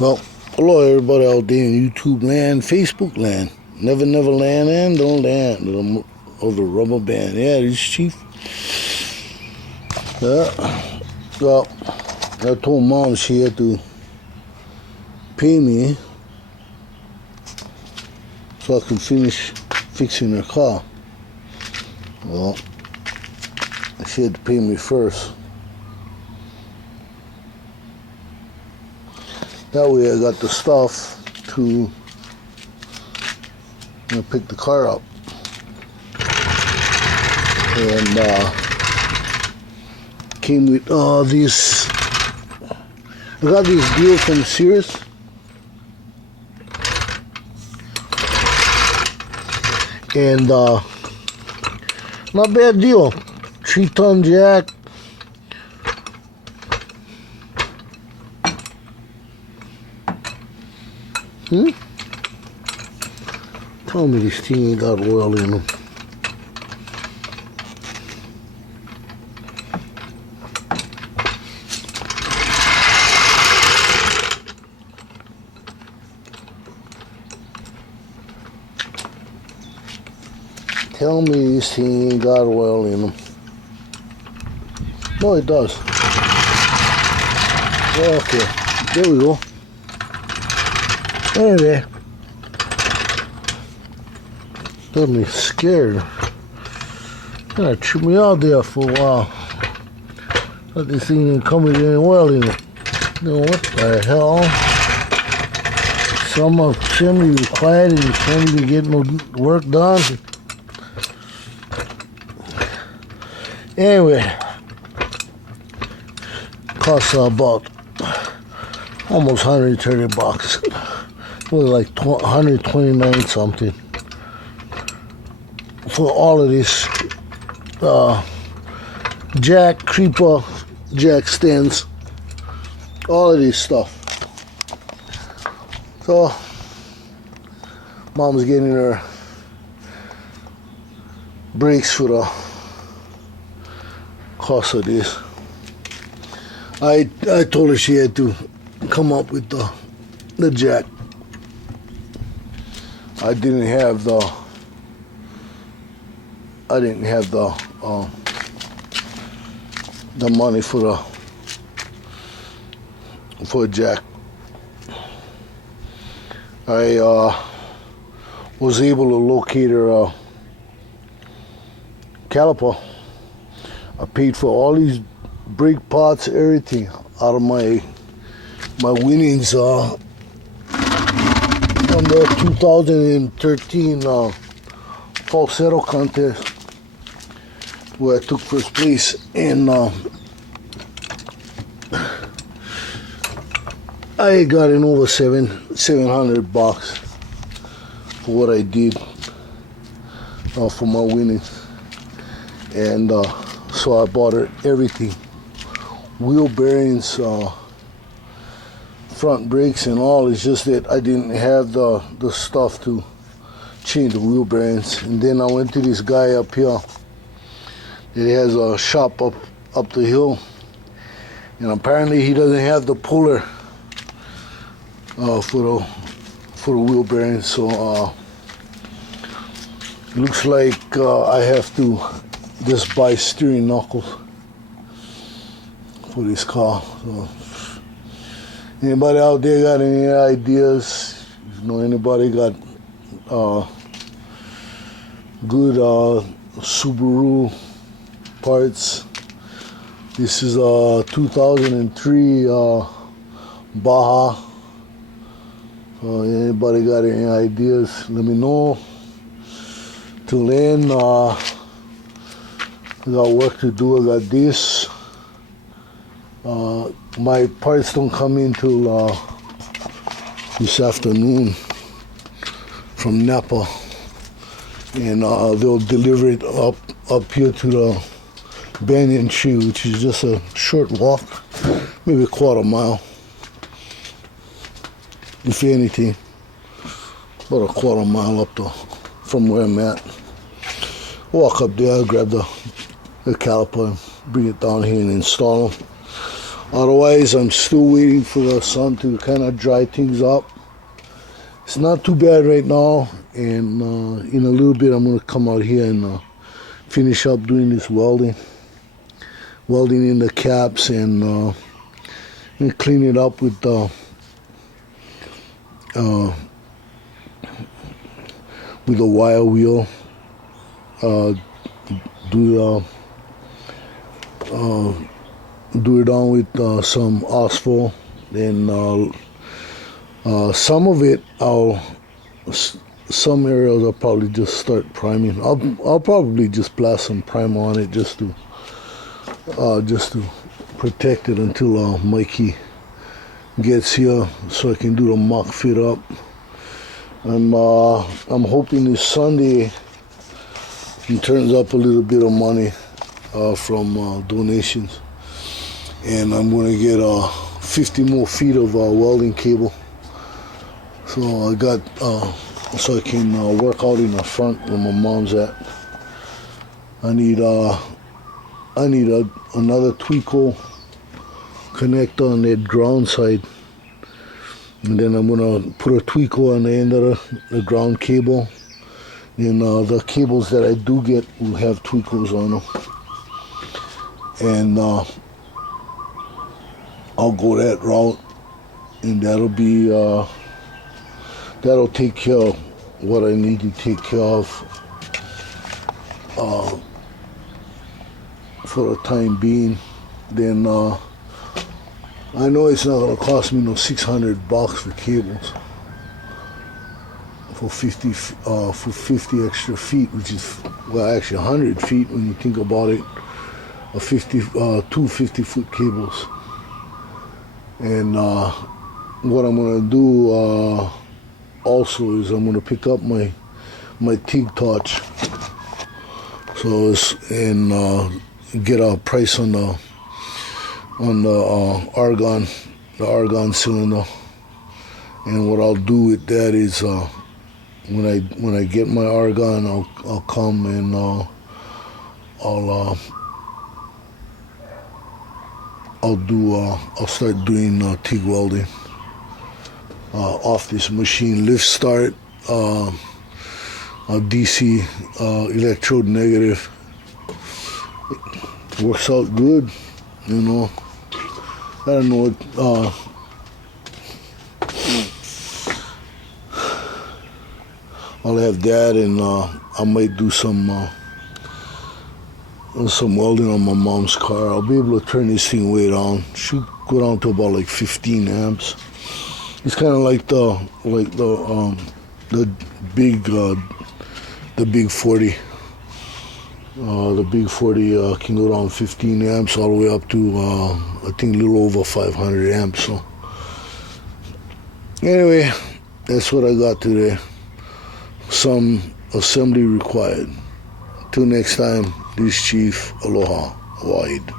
Well, hello everybody out there in YouTube land, Facebook land, Never land and don't land over rubber band. Yeah, this Chief. Yeah. Well, I told Mom she had to pay me so I can finish fixing her car. Well, she had to pay me first. That way I got the stuff to pick the car up. And came with these, I got this deal from Sears. And not bad deal. 3-ton jack. Tell me this thing ain't got oil in them. Tell me this thing ain't got oil in them. No, it does. Okay, there we go. Anyway, got me scared. Kinda tripped me out there for a while. Thought this thing didn't come with any oil in it. You know what the hell? Some assembly required and you can't even get no work done. Anyway, cost about almost 130 bucks. It was like 129 something for all of this jack, creeper, jack stands, all of this stuff. So Mom's getting her brakes for the cost of this. I told her she had to come up with the jack. I didn't have the money for a jack. I was able to locate her caliper. I paid for all these brake parts, everything out of my winnings from the 2013 falsetto contest where I took first place, and I got in over 700 bucks for what I did for my winnings. And so I bought her everything, wheel bearings, front brakes and all. It's just that I didn't have the stuff to change the wheel bearings. And then I went to this guy up here that has a shop up the hill, and apparently he doesn't have the puller for the wheel bearings. So looks like I have to just buy steering knuckles for this car. So anybody out there got any ideas? If you know anybody got good Subaru parts. This is a 2003 Baja. Anybody got any ideas? Let me know. Till then, I got work to do. I got this. My parts don't come in till this afternoon from Napa, and they'll deliver it up here to the banyan tree, which is just a short walk, maybe a quarter mile, if anything, about a quarter mile up from where I'm at. Walk up there, grab the caliper, bring it down here and install them. Otherwise, I'm still waiting for the sun to kind of dry things up. It's not too bad right now, and in a little bit I'm going to come out here and finish up doing this welding in the caps, and clean it up with the wire wheel. Do it on with some asphalt, and some of it some areas I'll probably just start priming. I'll probably just blast some primer on it just to protect it until Mikey gets here, so I can do the mock fit up. I'm hoping this Sunday he turns up a little bit of money from donations, and I'm gonna get 50 more feet of welding cable. So I got so I can work out in the front where my mom's at. I need another Tweako connector on that ground side, and then I'm gonna put a Tweako on the end of the ground cable. And the cables that I do get will have Tweakos on them, and I'll go that route, and that'll take care of what I need to take care of for the time being. Then I know it's not gonna cost me no $600 for cables for 50 extra feet, which is, well, actually 100 feet when you think about it. Two 50-foot cables. And what I'm gonna do also is I'm gonna pick up my TIG torch, and get a price on the argon cylinder. And what I'll do with that is when I get my argon, I'll come and I'll start doing TIG welding off this machine. Lift start, a DC electrode negative. It works out good, you know. I don't know what. I'll have that, and I might do some welding on my mom's car. I'll be able to turn this thing way down. Should go down to about like 15 amps. It's kind of like the big 40. The big 40 can go down 15 amps all the way up to I think a little over 500 amps. So anyway, that's what I got today. Some assembly required. Till next time, this Chief. Aloha. Wide.